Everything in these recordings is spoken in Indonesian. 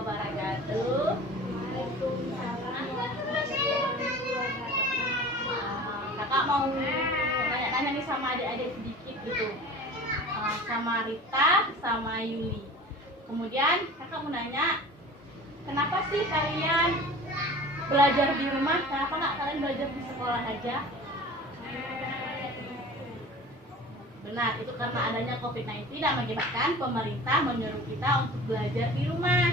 wabarakatuh. Kakak mau nanya-nanya nih sama adik-adik sedikit gitu, sama Rita, sama Yuli. Kemudian kakak mau nanya, kenapa sih kalian belajar di rumah? Kenapa nggak kalian belajar di sekolah aja? Benar, itu karena adanya COVID-19 dan mengakibatkan pemerintah menyuruh kita untuk belajar di rumah.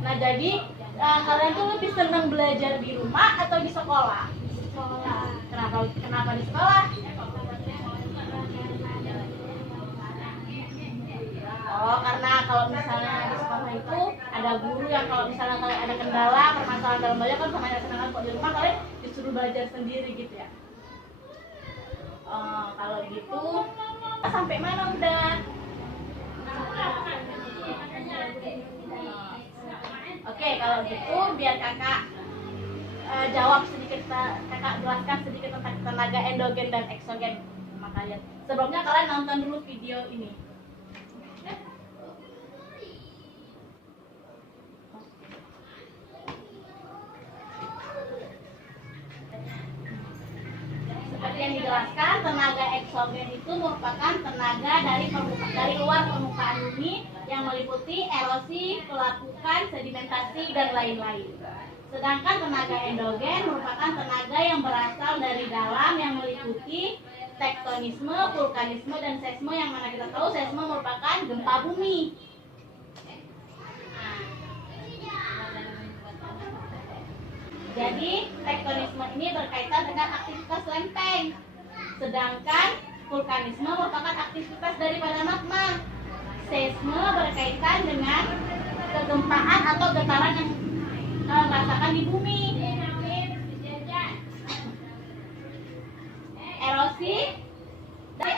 Nah, jadi kalian tuh lebih senang belajar di rumah atau di sekolah? Di sekolah. Kenapa di sekolah? Oh, karena kalau misalnya di sekolah itu ada guru yang kalau misalnya kalian ada kendala, permasalahan dalam belajar kan sama senang kok di rumah kalian disuruh belajar sendiri gitu ya. Kalau gitu sampai mana udah? Oke, kalau gitu biar kakak jawab sedikit, kakak jelaskan sedikit tentang tenaga endogen dan eksogen sama kalian. Sebelumnya kalian nonton dulu video ini. Seperti yang dijelaskan, tenaga eksogen itu merupakan tenaga dari luar permukaan bumi yang meliputi erosi, pelapukan, sedimentasi, dan lain-lain. Sedangkan tenaga endogen merupakan tenaga yang berasal dari dalam yang meliputi tektonisme, vulkanisme, dan seisme, yang mana kita tahu seisme merupakan gempa bumi. Jadi tektonisme ini berkaitan dengan aktivitas lempeng, sedangkan vulkanisme merupakan aktivitas daripada magma. Seisme berkaitan dengan kegempaan atau getaran yang dirasakan di bumi.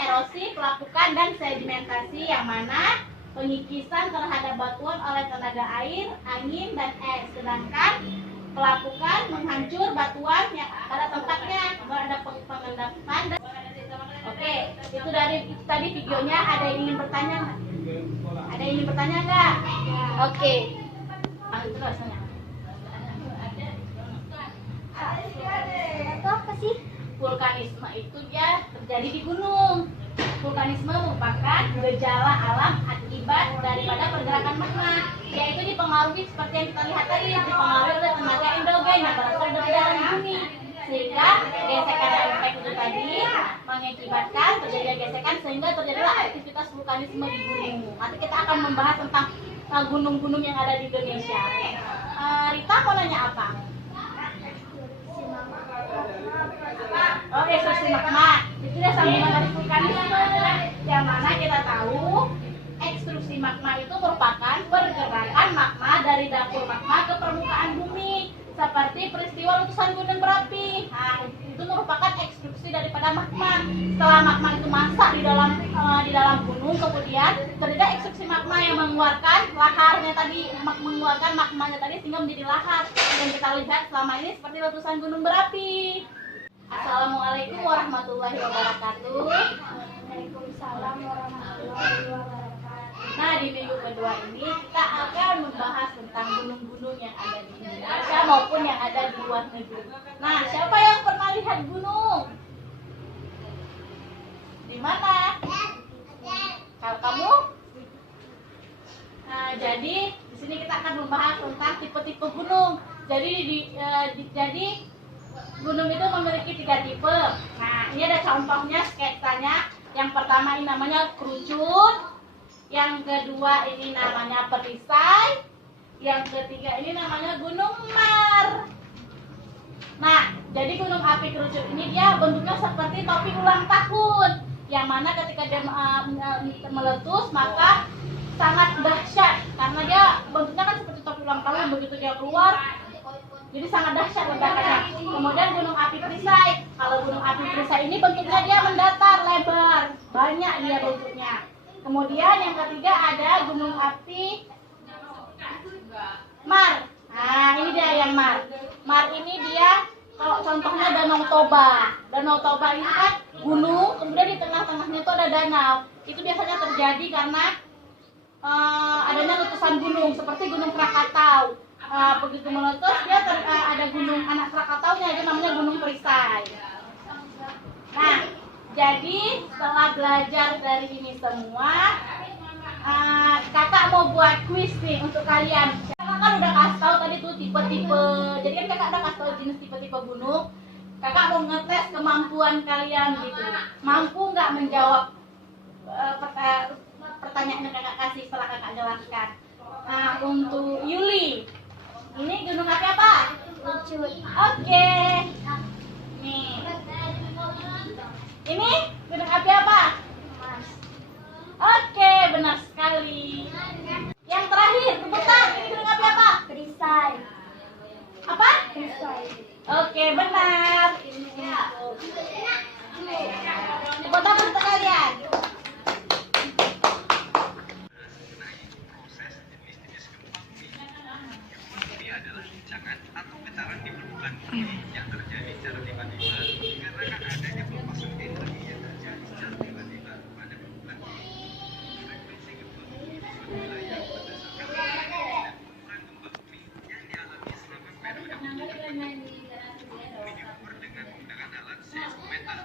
Erosi, pelapukan, dan sedimentasi, yang mana pengikisan terhadap batuan oleh tenaga air, angin, dan es. Sedangkan pelapukan menghancur batuan yang pada tempatnya, ada pengendapan. Oke, itu tadi videonya. Ada yang ingin bertanya nggak? Ada yang ingin bertanya nggak? Oke. Itu rasanya. Itu apa sih? Vulkanisme itu dia terjadi di gunung. Vulkanisme merupakan gejala alam akibat daripada pergerakan magma, yaitu dipengaruhi seperti yang kita lihat tadi, dipengaruhi oleh tenaga endogen yang berasal dari dalam bumi, sehingga gesekan lempeng itu tadi mengakibatkan terjadinya gesekan sehingga terjadilah aktivitas vulkanisme di gunung. Nanti kita akan membahas tentang gunung-gunung yang ada di Indonesia. Rita mau nanya apa? Oh, ekstruksi magma. Itu dia sambungan dari vulkanisme. Yang mana kita tahu ekstruksi magma itu merupakan pergerakan magma dari dapur magma ke permukaan bumi, seperti peristiwa letusan gunung berapi. Nah, itu merupakan ekstruksi daripada magma. Setelah magma itu masak di dalam gunung, kemudian terjadi ekstruksi magma yang mengeluarkan laharnya tadi, mengeluarkan magmanya tadi sehingga menjadi lahar. Yang kita lihat selama ini seperti letusan gunung berapi. Assalamualaikum warahmatullahi wabarakatuh. Waalaikumsalam warahmatullahi wabarakatuh. Nah, di minggu kedua ini kita akan membahas tentang gunung-gunung yang ada di Indonesia maupun yang ada di luar negeri. Nah, siapa yang pernah lihat gunung? Di mana? Kalau kamu? Nah, jadi di sini kita akan membahas tentang tipe-tipe gunung. Jadi gunung itu memiliki 3 tipe. Nah, ini ada contohnya, sketsanya. Yang pertama ini namanya kerucut. Yang kedua ini namanya perisai. Yang ketiga ini namanya gunung Mar. Nah, jadi gunung api kerucut ini dia bentuknya seperti topi ulang tahun. Yang mana ketika dia meletus maka sangat dahsyat. Karena dia bentuknya kan seperti topi ulang tahun. Begitu dia keluar, jadi sangat dahsyat ledakannya. Kemudian gunung api perisai. Kalau gunung api perisai ini bentuknya dia mendatar, lebar, banyak dia bentuknya. Kemudian yang ketiga ada gunung api Mar. Nah, ini dia yang Mar. Mar ini dia kalau contohnya Danau Toba. Danau Toba ini kan gunung, kemudian di tengah-tengahnya itu ada danau. Itu biasanya terjadi karena adanya letusan letusan gunung seperti Gunung Krakatau. Begitu meletus dia ada gunung anak Krakataunya, itu namanya Gunung Perisai. Nah, jadi setelah belajar dari ini semua, kakak mau buat kuis nih untuk kalian. Kakak kan udah kasih tahu tadi tuh tipe-tipe. Jadi kan kakak udah kasih tahu jenis tipe-tipe gunung. Kakak mau ngetes kemampuan kalian gitu. Mampu nggak menjawab pertanyaan yang kakak kasih setelah kakak jelaskan. Nah, untuk Yuli, ini gunung api apa? Lucut. Oke. Nih. Ini gunung api apa? Mas. Oke, benar sekali. Yang terakhir, rebutan. Ini gunung api apa? Perisai. Apa? Perisai. Oke, benar. Tepuk tangan untuk kalian. Adalah guncangan atau getaran di permukaan bumi yang terjadi secara tiba-tiba dikarenakan adanya pelepasan energi yang terjadi secara tiba-tiba pada permukaan bumi. Frekuensi gempa bumi di suatu wilayah berdasarkan tingkat dan ukuran gempa bumi yang dialami selama periode waktu tertentu. Bumi diukur dengan menggunakan alat seismometer.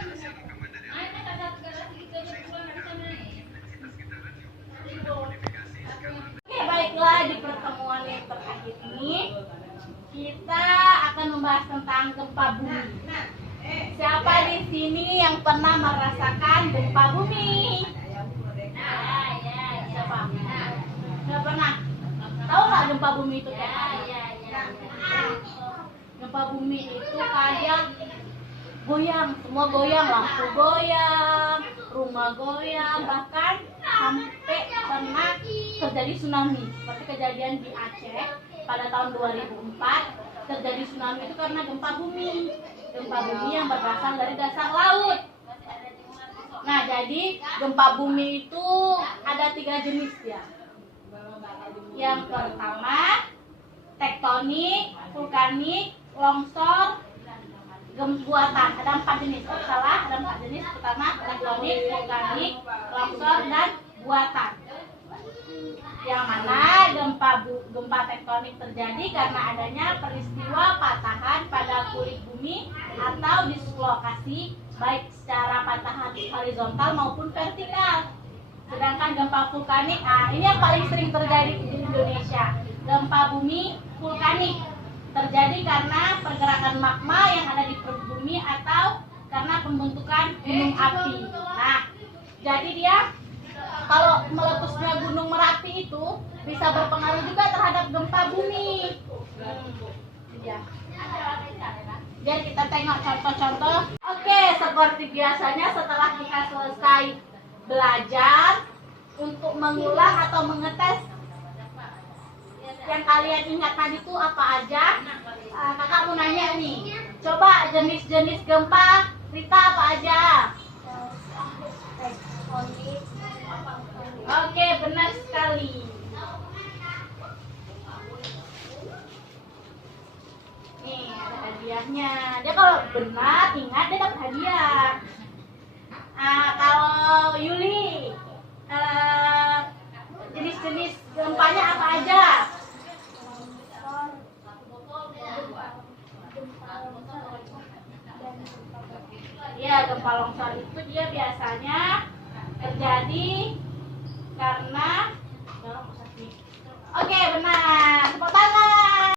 Hasil rekaman dari alat seismometer, intensitas getaran diukur pada modifikasi skala. Oke, baiklah, di pertemuan yang terakhir ini kita akan membahas tentang gempa bumi. Siapa di sini yang pernah merasakan gempa bumi? Siapa? Nggak pernah. Tahu nggak gempa bumi itu kayak apa? Gempa bumi itu kayak goyang, semua goyang, lampu goyang, rumah goyang, bahkan sampai pernah terjadi tsunami. Seperti kejadian di Aceh pada tahun 2004, terjadi tsunami itu karena gempa bumi. Gempa bumi yang berasal dari dasar laut. Nah, jadi gempa bumi itu ada 3 jenis ya. Yang pertama, tektonik, vulkanik, longsor, buatan. Ada 4 jenis. Salah, ada 4 jenis. Pertama, tektonik, vulkanik, longsor, dan buatan. Yang mana gempa tektonik terjadi karena adanya peristiwa patahan pada kulit bumi atau dislokasi baik secara patahan horizontal maupun vertikal. Sedangkan gempa vulkanik, ini yang paling sering terjadi di Indonesia. Gempa bumi vulkanik terjadi karena pergerakan magma yang ada di perut bumi atau karena pembentukan gunung api. Nah, jadi dia kalau meletusnya Gunung Merapi itu bisa berpengaruh juga terhadap gempa bumi. Ya. Jadi kita tengok contoh-contoh. Oke, seperti biasanya setelah kita selesai belajar untuk mengulang atau mengetes yang kalian ingat tadi itu apa aja, kakak mau nanya nih. Coba jenis-jenis gempa Rita apa aja? Tektonik. Oke, benar sekali. Nih, ada hadiahnya. Dia kalau benar, ingat dia dapat hadiah. Kalau Yuli, jenis-jenis gempanya apa aja? Ya, gempa longsor itu dia biasanya terjadi karena oke, benar.